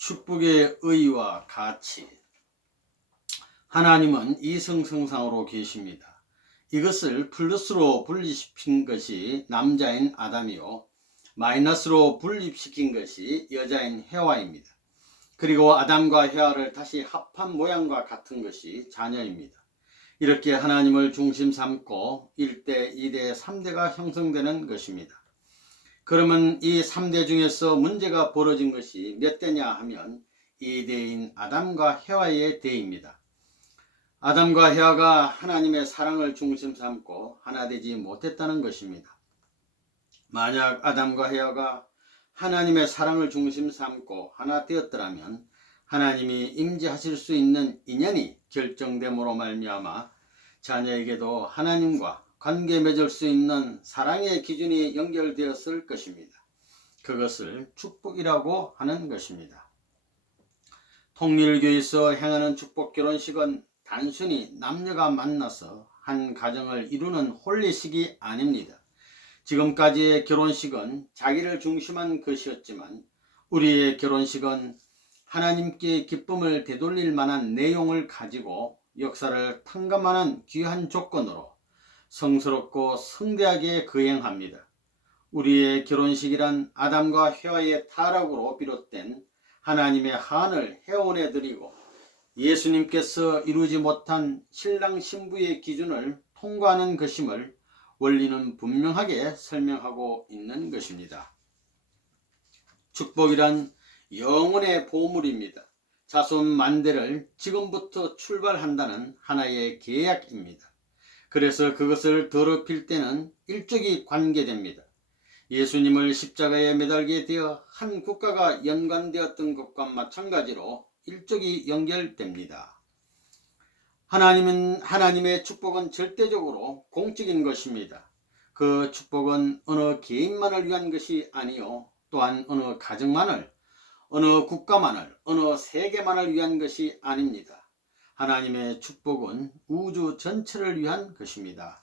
축복의 의의와 가치. 하나님은 이성성상으로 계십니다. 이것을 플러스로 분리시킨 것이 남자인 아담이요, 마이너스로 분립시킨 것이 여자인 해와입니다. 그리고 아담과 해와를 다시 합한 모양과 같은 것이 자녀입니다. 이렇게 하나님을 중심 삼고 1대, 2대, 3대가 형성되는 것입니다. 그러면 이 3대 중에서 문제가 벌어진 것이 몇 대냐 하면 2대인 아담과 해와의 대입니다. 아담과 해와가 하나님의 사랑을 중심 삼고 하나 되지 못했다는 것입니다. 만약 아담과 해와가 하나님의 사랑을 중심 삼고 하나 되었더라면 하나님이 임재하실 수 있는 인연이 결정됨으로 말미암아 자녀에게도 하나님과 관계 맺을 수 있는 사랑의 기준이 연결되었을 것입니다. 그것을 축복이라고 하는 것입니다. 통일교에서 행하는 축복 결혼식은 단순히 남녀가 만나서 한 가정을 이루는 혼례식이 아닙니다. 지금까지의 결혼식은 자기를 중심한 것이었지만 우리의 결혼식은 하나님께 기쁨을 되돌릴 만한 내용을 가지고 역사를 탕감하는 귀한 조건으로 성스럽고 성대하게 거행합니다. 우리의 결혼식이란 아담과 해와의 타락으로 비롯된 하나님의 한을 해원해 드리고 예수님께서 이루지 못한 신랑 신부의 기준을 통과하는 것임을 원리는 분명하게 설명하고 있는 것입니다. 축복이란 영혼의 보물입니다. 자손 만대를 지금부터 출발한다는 하나의 계약입니다. 그래서 그것을 더럽힐 때는 일적이 관계됩니다. 예수님을 십자가에 매달게 되어 한 국가가 연관되었던 것과 마찬가지로 일적이 연결됩니다. 하나님의 축복은 절대적으로 공적인 것입니다. 그 축복은 어느 개인만을 위한 것이 아니요, 또한 어느 가정만을, 어느 국가만을, 어느 세계만을 위한 것이 아닙니다. 하나님의 축복은 우주 전체를 위한 것입니다.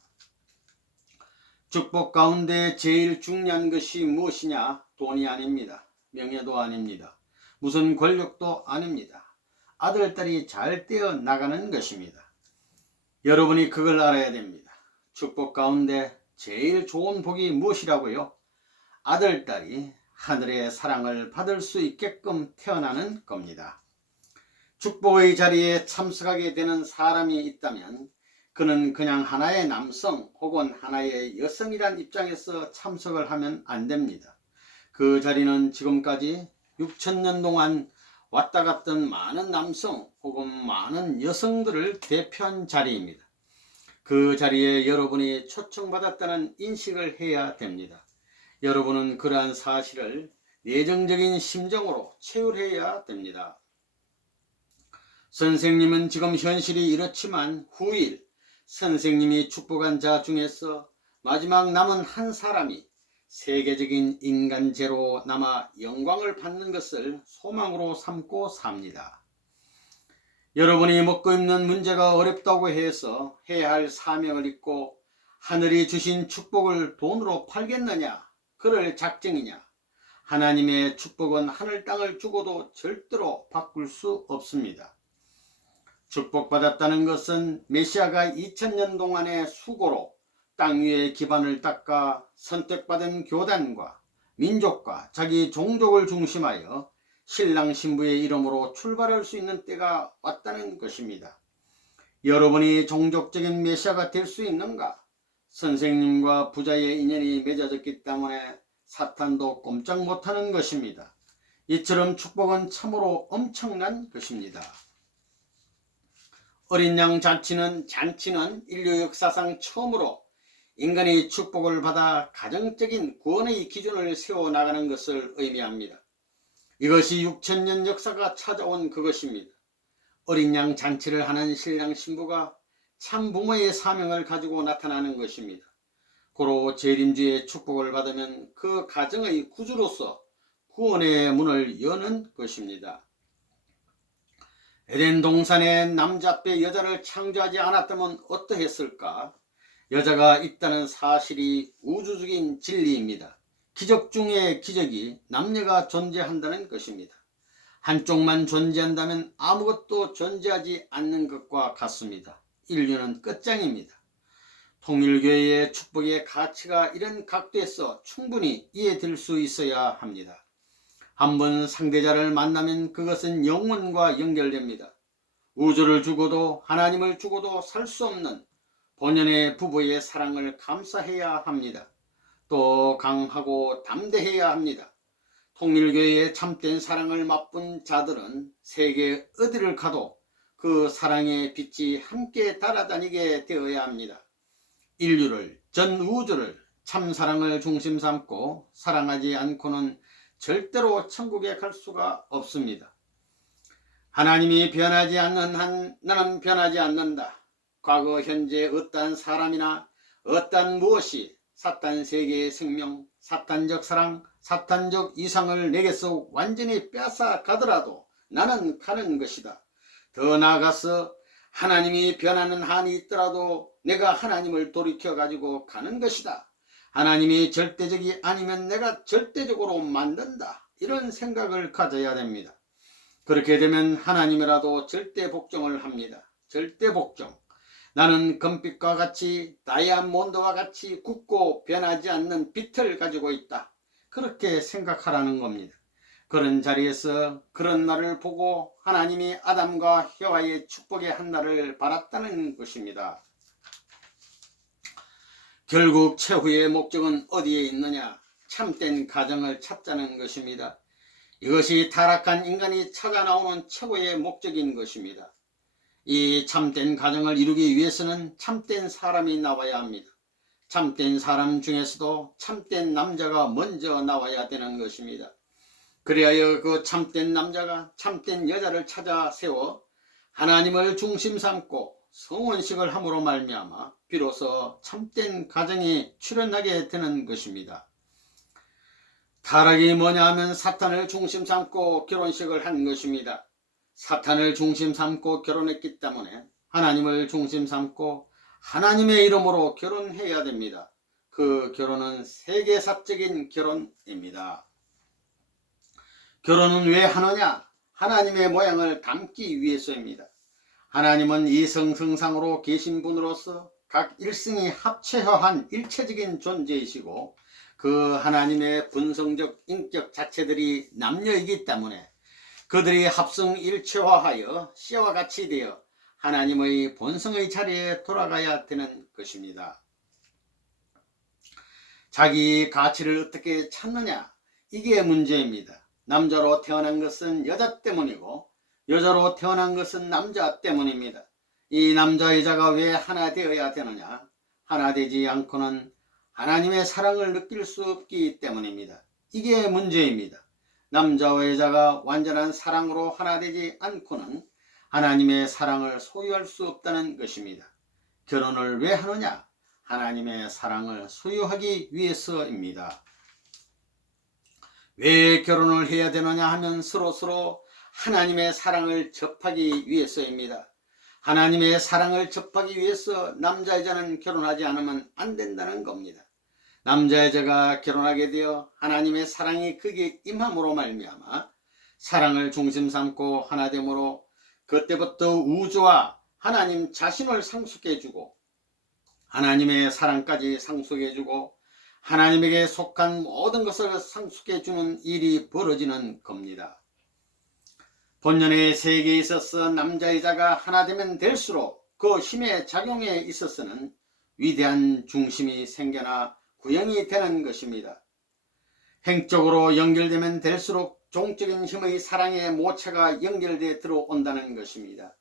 축복 가운데 제일 중요한 것이 무엇이냐? 돈이 아닙니다. 명예도 아닙니다. 무슨 권력도 아닙니다. 아들, 딸이 잘 떼어 나가는 것입니다. 여러분이 그걸 알아야 됩니다. 축복 가운데 제일 좋은 복이 무엇이라고요? 아들, 딸이 하늘의 사랑을 받을 수 있게끔 태어나는 겁니다. 축복의 자리에 참석하게 되는 사람이 있다면 그는 그냥 하나의 남성 혹은 하나의 여성이란 입장에서 참석을 하면 안 됩니다. 그 자리는 지금까지 6,000년 동안 왔다 갔던 많은 남성 혹은 많은 여성들을 대표한 자리입니다. 그 자리에 여러분이 초청받았다는 인식을 해야 됩니다. 여러분은 그러한 사실을 내정적인 심정으로 체휼해야 됩니다. 선생님은 지금 현실이 이렇지만 후일 선생님이 축복한 자 중에서 마지막 남은 한 사람이 세계적인 인간재로 남아 영광을 받는 것을 소망으로 삼고 삽니다. 여러분이 먹고 입는 문제가 어렵다고 해서 해야 할 사명을 잊고 하늘이 주신 축복을 돈으로 팔겠느냐? 그럴 작정이냐? 하나님의 축복은 하늘 땅을 주고도 절대로 바꿀 수 없습니다. 축복받았다는 것은 메시아가 2000년 동안의 수고로 땅 위의 기반을 닦아 선택받은 교단과 민족과 자기 종족을 중심하여 신랑 신부의 이름으로 출발할 수 있는 때가 왔다는 것입니다. 여러분이 종족적인 메시아가 될 수 있는가? 선생님과 부자의 인연이 맺어졌기 때문에 사탄도 꼼짝 못하는 것입니다. 이처럼 축복은 참으로 엄청난 것입니다. 어린 양 잔치는 인류 역사상 처음으로 인간이 축복을 받아 가정적인 구원의 기준을 세워나가는 것을 의미합니다. 이것이 6,000년 역사가 찾아온 그것입니다. 어린 양 잔치를 하는 신랑 신부가 참 부모의 사명을 가지고 나타나는 것입니다. 고로 재림주의 축복을 받으면 그 가정의 구주로서 구원의 문을 여는 것입니다. 에덴 동산에 남자 빼 여자를 창조하지 않았다면 어떠했을까? 여자가 있다는 사실이 우주적인 진리입니다. 기적 중의 기적이 남녀가 존재한다는 것입니다. 한쪽만 존재한다면 아무것도 존재하지 않는 것과 같습니다. 인류는 끝장입니다. 통일교회의 축복의 가치가 이런 각도에서 충분히 이해될 수 있어야 합니다. 한번 상대자를 만나면 그것은 영혼과 연결됩니다. 우주를 주고도 하나님을 주고도 살 수 없는 본연의 부부의 사랑을 감사해야 합니다. 또 강하고 담대해야 합니다. 통일교회의 참된 사랑을 맛본 자들은 세계 어디를 가도 그 사랑의 빛이 함께 달아다니게 되어야 합니다. 인류를, 전 우주를 참사랑을 중심 삼고 사랑하지 않고는 절대로 천국에 갈 수가 없습니다. 하나님이 변하지 않는 한 나는 변하지 않는다. 과거 현재 어떠한 사람이나 어떠한 무엇이 사탄 세계의 생명, 사탄적 사랑, 사탄적 이상을 내게서 완전히 빼앗아 가더라도 나는 가는 것이다. 더 나아가서 하나님이 변하는 한이 있더라도 내가 하나님을 돌이켜 가지고 가는 것이다. 하나님이 절대적이 아니면 내가 절대적으로 만든다. 이런 생각을 가져야 됩니다. 그렇게 되면 하나님이라도 절대 복종을 합니다. 절대 복종. 나는 금빛과 같이 다이아몬드와 같이 굳고 변하지 않는 빛을 가지고 있다. 그렇게 생각하라는 겁니다. 그런 자리에서 그런 날을 보고 하나님이 아담과 해와의 축복의 한 날을 바랐다는 것입니다. 결국 최후의 목적은 어디에 있느냐? 참된 가정을 찾자는 것입니다. 이것이 타락한 인간이 찾아 나오는 최고의 목적인 것입니다. 이 참된 가정을 이루기 위해서는 참된 사람이 나와야 합니다. 참된 사람 중에서도 참된 남자가 먼저 나와야 되는 것입니다. 그리하여 그 참된 남자가 참된 여자를 찾아 세워 하나님을 중심 삼고 성혼식을 함으로 말미암아 비로소 참된 가정이 출현하게 되는 것입니다. 타락이 뭐냐 하면 사탄을 중심 삼고 결혼식을 한 것입니다. 사탄을 중심 삼고 결혼했기 때문에 하나님을 중심 삼고 하나님의 이름으로 결혼해야 됩니다. 그 결혼은 세계사적인 결혼입니다. 결혼은 왜 하느냐? 하나님의 모양을 담기 위해서입니다. 하나님은 이성성상으로 계신 분으로서 각 일성이 합체화한 일체적인 존재이시고 그 하나님의 분성적 인격 자체들이 남녀이기 때문에 그들이 합성 일체화하여 씨와 같이 되어 하나님의 본성의 자리에 돌아가야 되는 것입니다. 자기 가치를 어떻게 찾느냐? 이게 문제입니다. 남자로 태어난 것은 여자 때문이고 여자로 태어난 것은 남자 때문입니다. 이 남자 여자가 왜 하나 되어야 되느냐? 하나 되지 않고는 하나님의 사랑을 느낄 수 없기 때문입니다. 이게 문제입니다. 남자와 여자가 완전한 사랑으로 하나 되지 않고는 하나님의 사랑을 소유할 수 없다는 것입니다. 결혼을 왜 하느냐? 하나님의 사랑을 소유하기 위해서입니다. 왜 결혼을 해야 되느냐 하면 서로서로 하나님의 사랑을 접하기 위해서입니다. 하나님의 사랑을 접하기 위해서 남자 여자는 결혼하지 않으면 안 된다는 겁니다. 남자 여자가 결혼하게 되어 하나님의 사랑이 그게 임함으로 말미암아 사랑을 중심 삼고 하나됨으로 그때부터 우주와 하나님 자신을 상속해주고 하나님의 사랑까지 상속해주고 하나님에게 속한 모든 것을 상속해주는 일이 벌어지는 겁니다. 본연의 세계에 있어서 남자 여자가 하나 되면 될수록 그 힘의 작용에 있어서는 위대한 중심이 생겨나 구형이 되는 것입니다. 행적으로 연결되면 될수록 종적인 힘의 사랑의 모체가 연결되어 들어온다는 것입니다.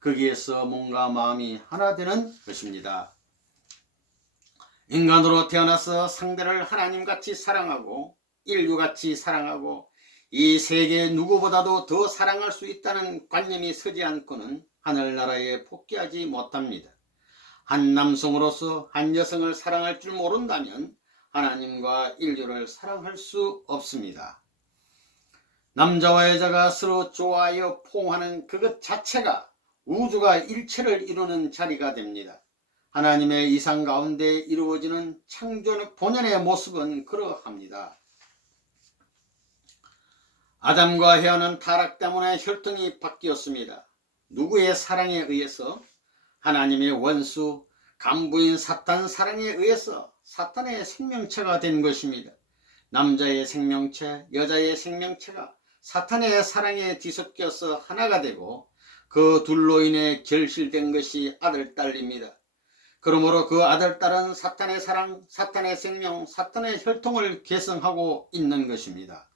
거기에서 몸과 마음이 하나 되는 것입니다. 인간으로 태어나서 상대를 하나님같이 사랑하고 인류같이 사랑하고 이 세계 누구보다도 더 사랑할 수 있다는 관념이 서지 않고는 하늘나라에 복귀하지 못합니다. 한 남성으로서 한 여성을 사랑할 줄 모른다면 하나님과 인류를 사랑할 수 없습니다. 남자와 여자가 서로 좋아하여 포옹하는 그것 자체가 우주가 일체를 이루는 자리가 됩니다. 하나님의 이상 가운데 이루어지는 창조 본연의 모습은 그러합니다. 아담과 헤아는 타락 때문에 혈통이 바뀌었습니다. 누구의 사랑에 의해서? 하나님의 원수 간부인 사탄 사랑에 의해서 사탄의 생명체가 된 것입니다. 남자의 생명체, 여자의 생명체가 사탄의 사랑에 뒤섞여서 하나가 되고 그 둘로 인해 결실된 것이 아들, 딸입니다. 그러므로 그 아들, 딸은 사탄의 사랑, 사탄의 생명, 사탄의 혈통을 계승하고 있는 것입니다.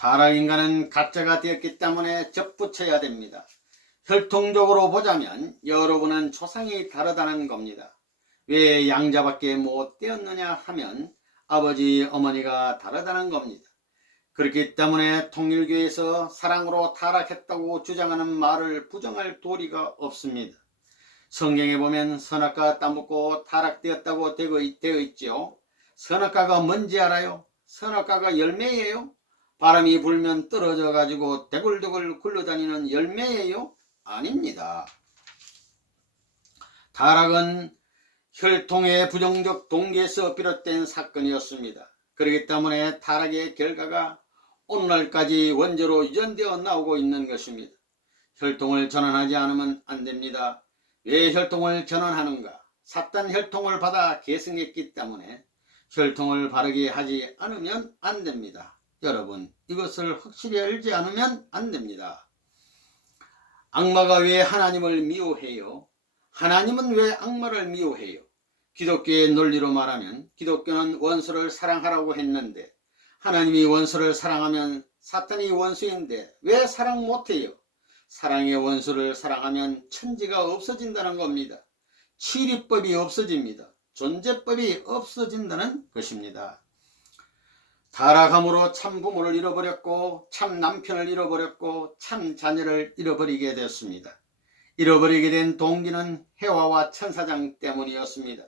타락인간은 가짜가 되었기 때문에 접붙여야 됩니다. 혈통적으로 보자면 여러분은 조상이 다르다는 겁니다. 왜 양자밖에 못 되었느냐 하면 아버지, 어머니가 다르다는 겁니다. 그렇기 때문에 통일교에서 사랑으로 타락했다고 주장하는 말을 부정할 도리가 없습니다. 성경에 보면 선악과가 따먹고 타락되었다고 되어 있죠. 선악과가 뭔지 알아요? 선악과가 열매예요? 바람이 불면 떨어져 가지고 대굴대굴 굴러다니는 열매예요? 아닙니다. 타락은 혈통의 부정적 동기에서 비롯된 사건이었습니다. 그렇기 때문에 타락의 결과가 오늘날까지 원죄로 유전되어 나오고 있는 것입니다. 혈통을 전환하지 않으면 안 됩니다. 왜 혈통을 전환하는가? 사탄 혈통을 받아 계승했기 때문에 혈통을 바르게 하지 않으면 안 됩니다. 여러분, 이것을 확실히 알지 않으면 안 됩니다. 악마가 왜 하나님을 미워해요? 하나님은 왜 악마를 미워해요? 기독교의 논리로 말하면 기독교는 원수를 사랑하라고 했는데 하나님이 원수를 사랑하면 사탄이 원수인데 왜 사랑 못해요? 사랑의 원수를 사랑하면 천지가 없어진다는 겁니다. 치리법이 없어집니다. 존재법이 없어진다는 것입니다. 타락함으로 참 부모를 잃어버렸고 참 남편을 잃어버렸고 참 자녀를 잃어버리게 되었습니다. 잃어버리게 된 동기는 해와와 천사장 때문이었습니다.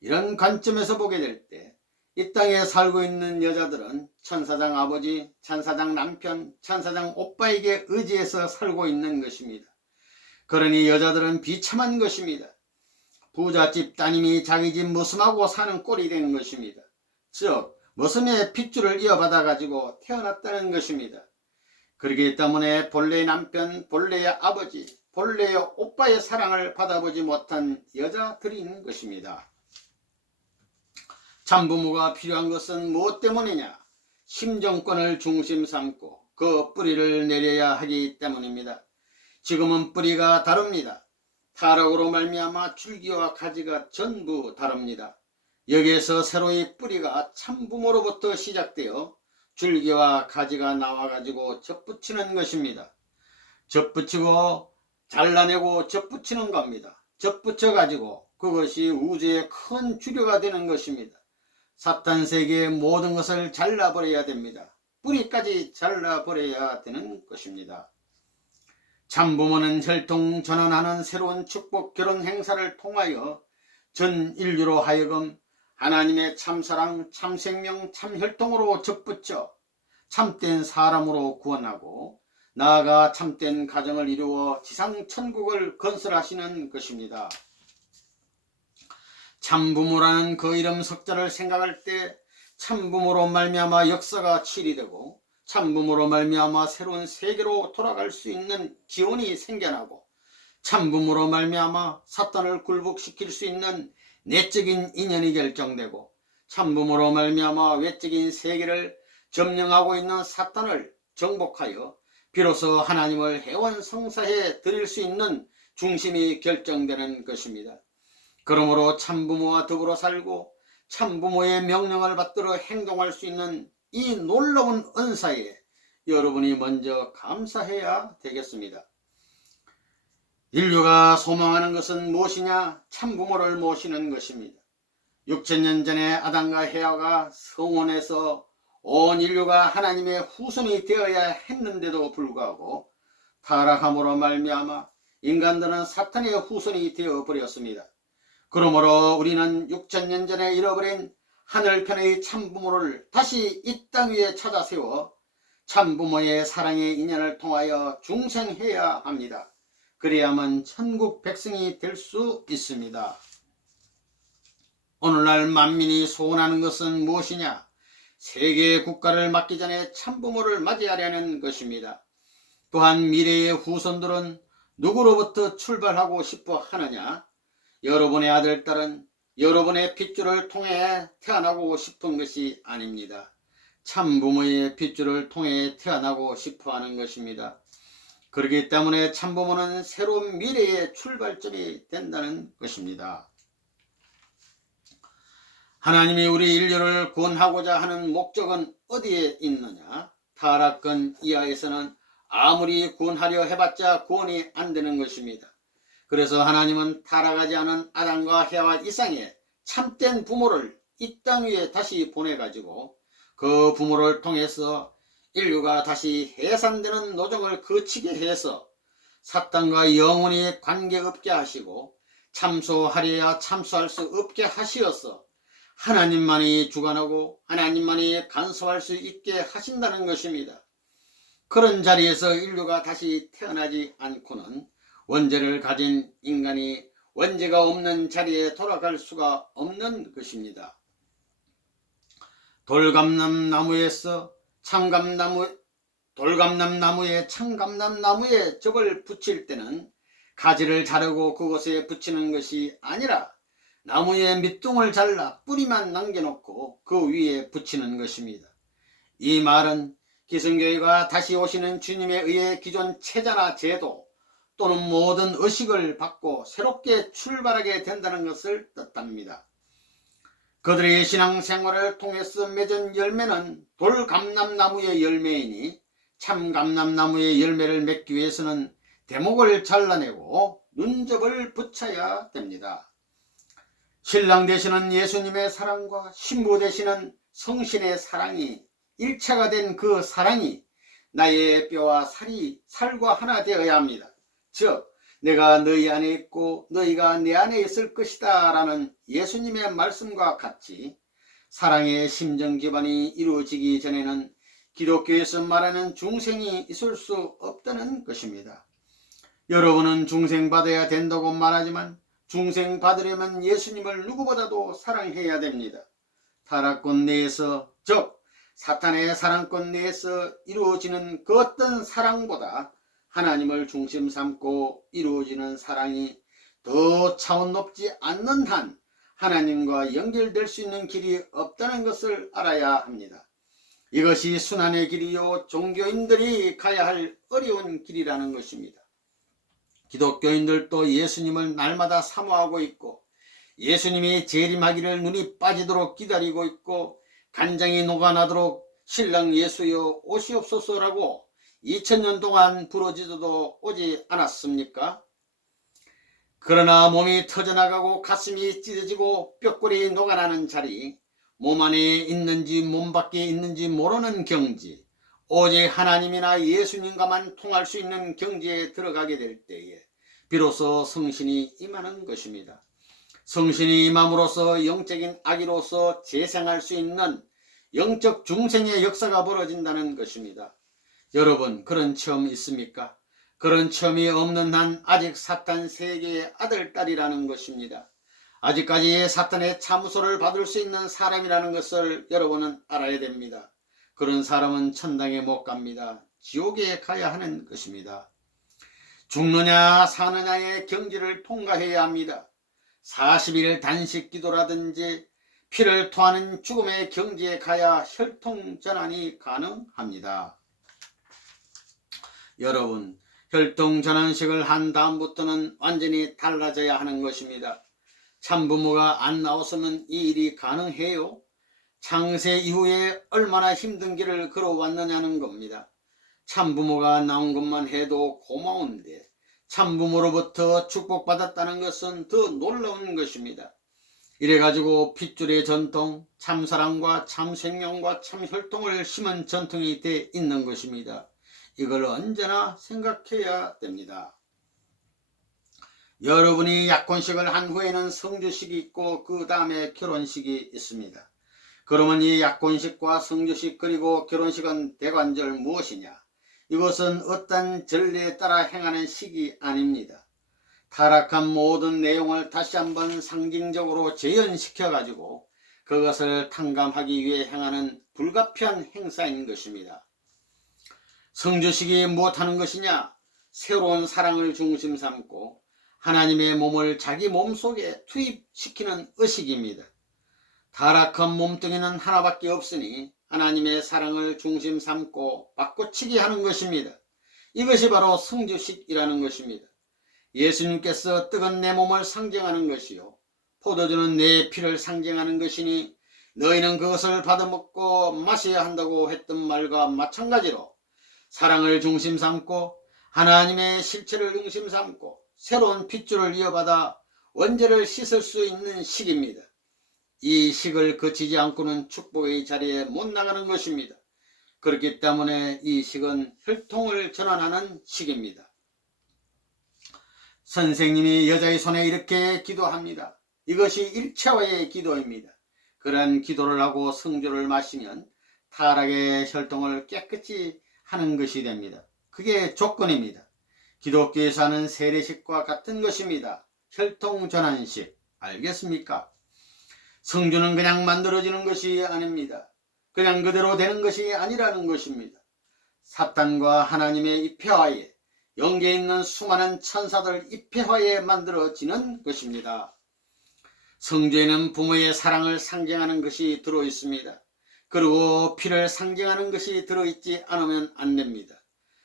이런 관점에서 보게 될 때 이 땅에 살고 있는 여자들은 천사장 아버지, 천사장 남편, 천사장 오빠에게 의지해서 살고 있는 것입니다. 그러니 여자들은 비참한 것입니다. 부잣집 따님이 자기 집 머슴하고 사는 꼴이 되는 것입니다. 즉 머슴의 핏줄을 이어받아 가지고 태어났다는 것입니다. 그렇기 때문에 본래의 남편, 본래의 아버지, 본래의 오빠의 사랑을 받아보지 못한 여자들인 것입니다. 참부모가 필요한 것은 무엇 때문이냐? 심정권을 중심 삼고 그 뿌리를 내려야 하기 때문입니다. 지금은 뿌리가 다릅니다. 타락으로 말미암아 줄기와 가지가 전부 다릅니다. 여기에서 새로이 뿌리가 참부모로부터 시작되어 줄기와 가지가 나와가지고 접붙이는 것입니다. 접붙이고 잘라내고 접붙이는 겁니다. 접붙여가지고 그것이 우주의 큰 주류가 되는 것입니다. 사탄 세계의 모든 것을 잘라버려야 됩니다. 뿌리까지 잘라버려야 되는 것입니다. 참부모는 혈통 전환하는 새로운 축복 결혼 행사를 통하여 전 인류로 하여금 하나님의 참사랑, 참생명, 참혈통으로 접붙여 참된 사람으로 구원하고 나아가 참된 가정을 이루어 지상천국을 건설하시는 것입니다. 참부모라는 그 이름 석자를 생각할 때 참부모로 말미암아 역사가 치리되고 참부모로 말미암아 새로운 세계로 돌아갈 수 있는 기원이 생겨나고 참부모로 말미암아 사탄을 굴복시킬 수 있는 내적인 인연이 결정되고 참부모로 말미암아 외적인 세계를 점령하고 있는 사탄을 정복하여 비로소 하나님을 해원성사해 드릴 수 있는 중심이 결정되는 것입니다. 그러므로 참부모와 더불어 살고 참부모의 명령을 받들어 행동할 수 있는 이 놀라운 은사에 여러분이 먼저 감사해야 되겠습니다. 인류가 소망하는 것은 무엇이냐? 참부모를 모시는 것입니다. 6000년 전에 아담과 헤아가 성원에서 온 인류가 하나님의 후손이 되어야 했는데도 불구하고 타락함으로 말미암아 인간들은 사탄의 후손이 되어버렸습니다. 그러므로 우리는 6000년 전에 잃어버린 하늘편의 참부모를 다시 이 땅 위에 찾아 세워 참부모의 사랑의 인연을 통하여 중생해야 합니다. 그래야만 천국 백성이 될 수 있습니다. 오늘날 만민이 소원하는 것은 무엇이냐? 세계의 국가를 맡기 전에 참부모를 맞이하려는 것입니다. 또한 미래의 후손들은 누구로부터 출발하고 싶어 하느냐? 여러분의 아들, 딸은 여러분의 핏줄을 통해 태어나고 싶은 것이 아닙니다. 참부모의 핏줄을 통해 태어나고 싶어 하는 것입니다. 그렇기 때문에 참부모는 새로운 미래의 출발점이 된다는 것입니다. 하나님이 우리 인류를 구원하고자 하는 목적은 어디에 있느냐? 타락권 이하에서는 아무리 구원하려 해봤자 구원이 안 되는 것입니다. 그래서 하나님은 타락하지 않은 아담과 해와 이상의 참된 부모를 이 땅 위에 다시 보내가지고 그 부모를 통해서 인류가 다시 해산되는 노정을 그치게 해서 사탄과 영원히 관계없게 하시고 참소하려야 참소할 수 없게 하시어서 하나님만이 주관하고 하나님만이 간섭할 수 있게 하신다는 것입니다. 그런 자리에서 인류가 다시 태어나지 않고는 원죄를 가진 인간이 원죄가 없는 자리에 돌아갈 수가 없는 것입니다. 돌감남나무에 참감남나무에 접을 붙일 때는 가지를 자르고 그곳에 붙이는 것이 아니라 나무의 밑둥을 잘라 뿌리만 남겨놓고 그 위에 붙이는 것입니다. 이 말은 기성교회가 다시 오시는 주님에 의해 기존 체자나 제도 또는 모든 의식을 받고 새롭게 출발하게 된다는 것을 뜻합니다. 그들의 신앙생활을 통해서 맺은 열매는 돌감람나무의 열매이니 참감람나무의 열매를 맺기 위해서는 대목을 잘라내고 눈접을 붙여야 됩니다. 신랑 되시는 예수님의 사랑과 신부 되시는 성신의 사랑이 일체가 된 그 사랑이 나의 뼈와 살과 하나 되어야 합니다. 즉 내가 너희 안에 있고 너희가 내 안에 있을 것이다 라는 예수님의 말씀과 같이 사랑의 심정 기반이 이루어지기 전에는 기독교에서 말하는 중생이 있을 수 없다는 것입니다. 여러분은 중생 받아야 된다고 말하지만 중생 받으려면 예수님을 누구보다도 사랑해야 됩니다. 타락권 내에서 즉 사탄의 사랑권 내에서 이루어지는 그 어떤 사랑보다 하나님을 중심 삼고 이루어지는 사랑이 더 차원 높지 않는 한 하나님과 연결될 수 있는 길이 없다는 것을 알아야 합니다. 이것이 순환의 길이요 종교인들이 가야 할 어려운 길이라는 것입니다. 기독교인들도 예수님을 날마다 사모하고 있고 예수님이 재림하기를 눈이 빠지도록 기다리고 있고 간장이 녹아나도록 신랑 예수여 오시옵소서라고 2000년 동안 부르짖어도 오지 않았습니까? 그러나 몸이 터져나가고 가슴이 찢어지고 뼈골이 녹아나는 자리, 몸 안에 있는지 몸 밖에 있는지 모르는 경지, 오직 하나님이나 예수님과만 통할 수 있는 경지에 들어가게 될 때에 비로소 성신이 임하는 것입니다. 성신이 임함으로써 영적인 아기로서 재생할 수 있는 영적 중생의 역사가 벌어진다는 것입니다. 여러분 그런 체험 있습니까? 그런 체험이 없는 한 아직 사탄 세계의 아들, 딸이라는 것입니다. 아직까지 사탄의 참소를 받을 수 있는 사람이라는 것을 여러분은 알아야 됩니다. 그런 사람은 천당에 못 갑니다. 지옥에 가야 하는 것입니다. 죽느냐 사느냐의 경지를 통과해야 합니다. 40일 단식 기도라든지 피를 토하는 죽음의 경지에 가야 혈통전환이 가능합니다. 여러분, 혈통전환식을 한 다음부터는 완전히 달라져야 하는 것입니다. 참부모가 안 나왔으면 이 일이 가능해요? 창세 이후에 얼마나 힘든 길을 걸어왔느냐는 겁니다. 참부모가 나온 것만 해도 고마운데 참부모로부터 축복받았다는 것은 더 놀라운 것입니다. 이래가지고 핏줄의 전통, 참사랑과 참생명과 참혈통을 심은 전통이 돼 있는 것입니다. 이걸 언제나 생각해야 됩니다. 여러분이 약혼식을 한 후에는 성주식이 있고 그 다음에 결혼식이 있습니다. 그러면 이 약혼식과 성주식 그리고 결혼식은 대관절 무엇이냐? 이것은 어떤 전례에 따라 행하는 식이 아닙니다. 타락한 모든 내용을 다시 한번 상징적으로 재현시켜 가지고 그것을 탕감하기 위해 행하는 불가피한 행사인 것입니다. 성주식이 무엇하는 것이냐? 새로운 사랑을 중심 삼고 하나님의 몸을 자기 몸속에 투입시키는 의식입니다. 타락한 몸뚱이는 하나밖에 없으니 하나님의 사랑을 중심 삼고 바꿔치기 하는 것입니다. 이것이 바로 성주식이라는 것입니다. 예수님께서 뜨거운 내 몸을 상징하는 것이요 포도주는 내 피를 상징하는 것이니 너희는 그것을 받아먹고 마셔야 한다고 했던 말과 마찬가지로 사랑을 중심 삼고 하나님의 실체를 중심 삼고 새로운 핏줄을 이어받아 원죄를 씻을 수 있는 식입니다. 이 식을 거치지 않고는 축복의 자리에 못 나가는 것입니다. 그렇기 때문에 이 식은 혈통을 전환하는 식입니다. 선생님이 여자의 손에 이렇게 기도합니다. 이것이 일체화의 기도입니다. 그러한 기도를 하고 성주를 마시면 타락의 혈통을 깨끗이 하는 것이 됩니다. 그게 조건입니다. 기독교에서 하는 세례식과 같은 것입니다. 혈통 전환식. 알겠습니까? 성주는 그냥 만들어지는 것이 아닙니다. 그냥 그대로 되는 것이 아니라는 것입니다. 사탄과 하나님의 입회하에 영계에 있는 수많은 천사들 입회하에 만들어지는 것입니다. 성주에는 부모의 사랑을 상징하는 것이 들어있습니다. 그리고 피를 상징하는 것이 들어있지 않으면 안 됩니다.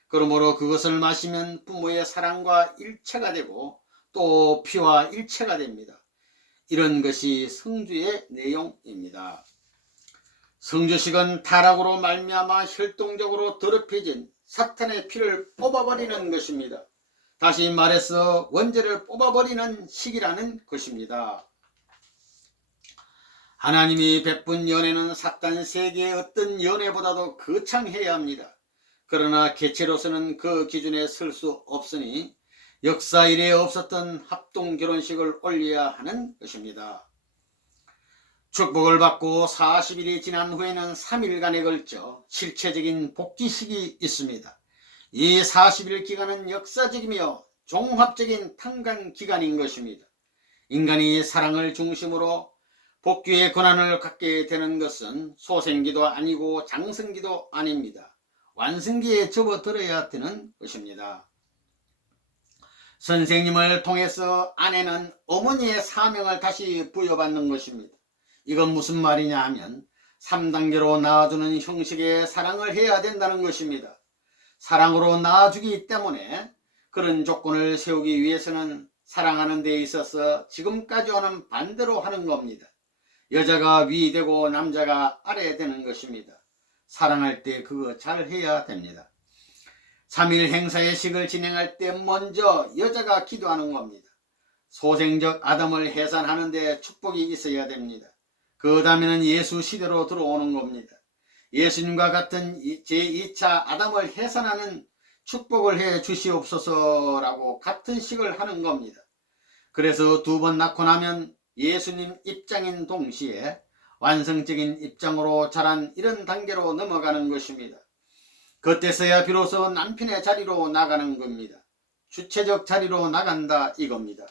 그러므로 그것을 마시면 부모의 사랑과 일체가 되고 또 피와 일체가 됩니다. 이런 것이 성주의 내용입니다. 성주식은 타락으로 말미암아 혈통적으로 더럽혀진 사탄의 피를 뽑아버리는 것입니다. 다시 말해서 원죄를 뽑아버리는 식이라는 것입니다. 하나님이 베푼 연애는 사탄 세계의 어떤 연애보다도 거창해야 합니다. 그러나 개체로서는 그 기준에 설 수 없으니 역사 이래 없었던 합동 결혼식을 올려야 하는 것입니다. 축복을 받고 40일이 지난 후에는 3일간에 걸쳐 실체적인 복귀식이 있습니다. 이 40일 기간은 역사적이며 종합적인 탕감 기간인 것입니다. 인간이 사랑을 중심으로 복귀의 권한을 갖게 되는 것은 소생기도 아니고 장성기도 아닙니다. 완성기에 접어들어야 되는 것입니다. 선생님을 통해서 아내는 어머니의 사명을 다시 부여받는 것입니다. 이건 무슨 말이냐 하면 3단계로 낳아주는 형식의 사랑을 해야 된다는 것입니다. 사랑으로 낳아주기 때문에 그런 조건을 세우기 위해서는 사랑하는 데 있어서 지금까지와는 반대로 하는 겁니다. 여자가 위 되고 남자가 아래 되는 것입니다. 사랑할 때 그거 잘 해야 됩니다. 3일 행사의 식을 진행할 때 먼저 여자가 기도하는 겁니다. 소생적 아담을 해산하는 데 축복이 있어야 됩니다. 그 다음에는 예수 시대로 들어오는 겁니다. 예수님과 같은 제2차 아담을 해산하는 축복을 해 주시옵소서라고 같은 식을 하는 겁니다. 그래서 2번 낳고 나면 예수님 입장인 동시에 완성적인 입장으로 자란 이런 단계로 넘어가는 것입니다. 그때서야 비로소 남편의 자리로 나가는 겁니다. 주체적 자리로 나간다 이겁니다.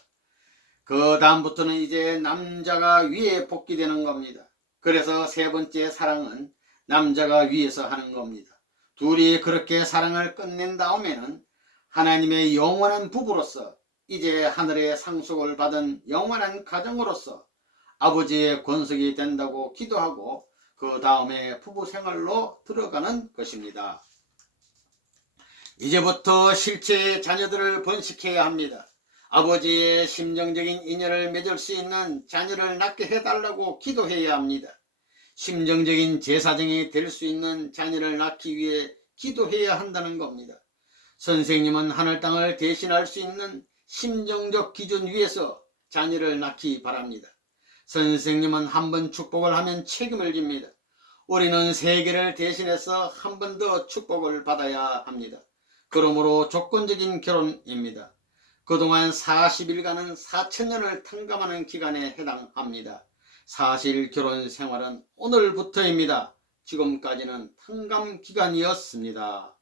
그 다음부터는 이제 남자가 위에 복귀되는 겁니다. 그래서 3번째 사랑은 남자가 위에서 하는 겁니다. 둘이 그렇게 사랑을 끝낸 다음에는 하나님의 영원한 부부로서 이제 하늘의 상속을 받은 영원한 가정으로서 아버지의 권속이 된다고 기도하고 그 다음에 부부 생활로 들어가는 것입니다. 이제부터 실체의 자녀들을 번식해야 합니다. 아버지의 심정적인 인연을 맺을 수 있는 자녀를 낳게 해달라고 기도해야 합니다. 심정적인 제사정이 될 수 있는 자녀를 낳기 위해 기도해야 한다는 겁니다. 선생님은 하늘 땅을 대신할 수 있는 심정적 기준 위에서 자녀를 낳기 바랍니다. 선생님은 한 번 축복을 하면 책임을 집니다. 우리는 세계를 대신해서 한 번 더 축복을 받아야 합니다. 그러므로 조건적인 결혼입니다. 그동안 40일간은 4000년을 탕감하는 기간에 해당합니다. 사실 결혼 생활은 오늘부터입니다. 지금까지는 탕감 기간이었습니다.